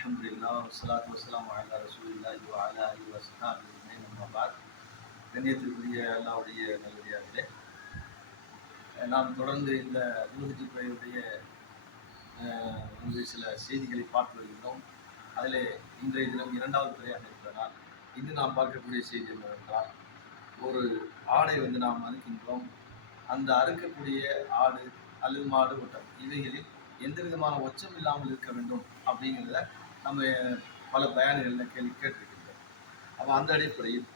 الحمد لله والصلاة والسلام على رسول الله وعلى آله وصحبه أجمعين أما بعد கண்ணியத்திற்குரிய அல்லாவுடைய நல்லடியார்களே நாம் தொடர்ந்து இந்த குருஹஜி பயிலுடைய வந்து சில செய்திகளை பார்த்து வருகின்றோம் அதில் இன்றைய தினம் இரண்டாவது துறையாக இருப்பதனால் இன்று நாம் பார்க்கக்கூடிய செய்தி என்னவென்றால் ஒரு ஆடை வந்து நாம் அறுக்கின்றோம் அந்த அறுக்கக்கூடிய ஆடு அல்லது மாடு ஒட்டம் இவைகளில் எந்த விதமான ஒச்சம் இல்லாமல் இருக்க வேண்டும் அப்படிங்கிறத நம்ம பல பயணிகளில் கேள்வி கேட்டிருக்கின்றோம். அப்போ அந்த அடிப்படையில்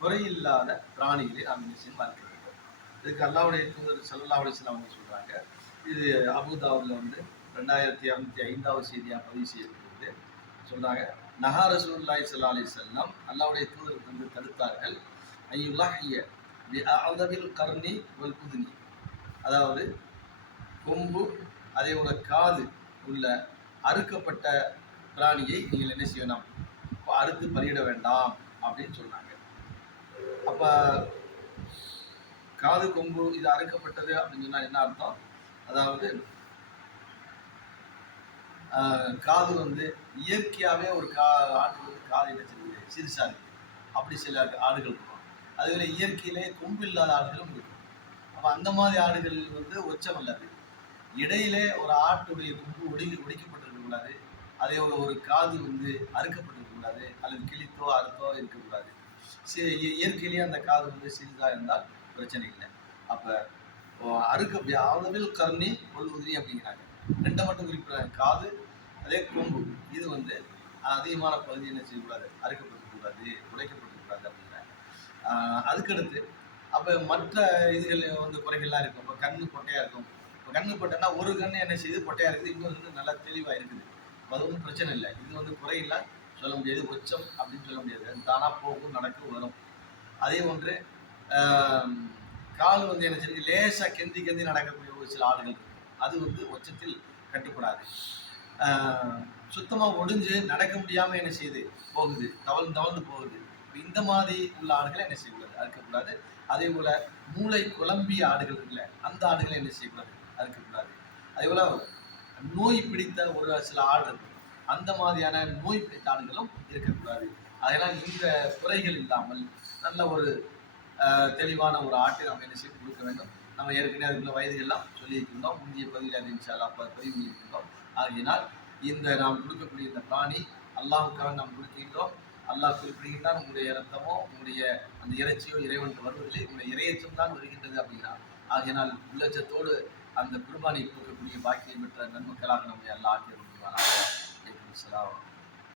குறையில்லாத பிராணிகளை நாம் நிச்சயம் பார்க்க வேண்டும் இதுக்கு அல்லாவுடைய தூதர் செல்லாவுடைய சில அவங்க சொல்கிறாங்க இது அபுதாபில் வந்து ரெண்டாயிரத்தி இரநூத்தி ஐந்தாவது செய்தியாக பதிவு செய்யப்பட்டிருக்கு சொல்கிறாங்க நஹா ரசூல்லாய் சல்லா அலி செல்லம் அல்லாவுடைய தூதர் வந்து தடுத்தார்கள் ஐயுல்லாஹிய அதவில் கர்ணி ஒரு புதுனி அதாவது கொம்பு அதே ஒரு காது உள்ள அறுக்கப்பட்ட பிராணியை நீங்கள் என்ன செய்யணும்? அறுத்து பலியிட வேண்டாம் அப்படின்னு சொன்னாங்க. அப்போ காது கொம்பு இது அறுக்கப்பட்டது அப்படின்னு சொன்னால் என்ன அர்த்தம்? அதாவது காது வந்து இயற்கையாகவே ஒரு கா ஆட்டு வந்து காது என்ன செய்யுது? சிறுசா அப்படி சில ஆடுகள் இருக்கும். அதுவே இயற்கையிலே கொம்பு இல்லாத ஆடுகளும் இருக்கும். அப்போ அந்த மாதிரி ஆடுகள் வந்து ஒச்சம் அல்லது இடையிலே ஒரு ஆட்டுடைய கொம்பு ஒடுங்கி ஒடிக்கப்பட்டிருக்க கூடாது அதே ஒரு ஒரு காது வந்து அறுக்கப்பட்டிருக்க கூடாது அல்லது கிழித்தோ அறுத்தோ இருக்கக்கூடாது. இயற்கையிலேயே அந்த காது வந்து சிறிதாக இருந்தால் பிரச்சனை இல்லை. அப்போ அறுக்க அளவில் கருணி ஒரு உதிரி அப்படிங்கிறாங்க. ரெண்டை மட்டும் குறிப்பிடுறாங்க. காது அதே கொம்பு. இது வந்து அதிகமான பகுதி என்ன செய்யக்கூடாது? அறுக்கப்பட்டிருக்கக்கூடாது உடைக்கப்படக்கூடாது அப்படிங்கிறாங்க. அதுக்கடுத்து அப்போ மற்ற இதுகள் வந்து குறைகள்லாம் இருக்கும். இப்போ கண்ணு கொட்டையாக இருக்கும். இப்போ கண்ணு போட்டோன்னா ஒரு கண்ணு என்ன செய்யுது? பொட்டையாக இருக்குது. இன்னொரு நல்லா தெளிவாக இருக்குது. அது வந்து பிரச்சனை இல்லை. இது வந்து குறையில்லை சொல்ல முடியாது. உச்சம் அப்படின்னு சொல்ல முடியாது. தானாக போகும் நடக்கும் வரும். அதே ஒன்று கால் வந்து என்ன செய்யுது? லேசாக கெந்தி கெந்தி நடக்கக்கூடிய ஒரு சில ஆடுகள் அது வந்து உச்சத்தில் கட்டுப்படாது. சுத்தமாக ஒடிஞ்சு நடக்க முடியாமல் என்ன செய்யுது? போகுது. தவழ்ந்து தவழ்ந்து போகுது. இந்த மாதிரி உள்ள ஆடுகளை என்ன செய்யக்கூடாது? அறுக்கக்கூடாது. அதே போல் மூளை குழம்பிய ஆடுகள் இல்லை அந்த ஆடுகளை என்ன செய்யக்கூடாது? அறுக்கக்கூடாது. அதே போல் நோய் பிடித்த ஒரு சில ஆடு அந்த மாதிரியான நோய் பிடித்த ஆடுகளும் இருக்கக்கூடாது. அதெல்லாம் இந்த குறைகள் இல்லாமல் நல்ல ஒரு தெளிவான ஒரு ஆட்டை நம்ம என்ன செய்ய கொடுக்க வேண்டும். நம்ம ஏற்கனவே அதுக்குள்ள வயதுகள்லாம் சொல்லியிருக்கின்றோம் முந்தைய பதிவில் அது இன்ஷால்லா பதிவு பண்ணியிருக்கின்றோம் ஆகையினால் இந்த நாம் கொடுக்கக்கூடிய இந்த பிராணி அல்லாவுக்காக நாம் கொடுக்கின்றோம். அல்லாஹ் குறிப்பிடுகின்றான் உங்களுடைய ரத்தமோ உங்களுடைய அந்த இறைச்சியோ இறைவனுக்கு வருவதில்லை. உங்களுடைய இறையச்சம் தான் வருகின்றது அப்படின்னா ஆகையினால் உள்ளச்சத்தோடு அந்த குர்பானை போக்கக்கூடிய பாக்கியம் பெற்ற நன்மக்களாக நம்மை அல்ல ஆக்கிய முடிவானாக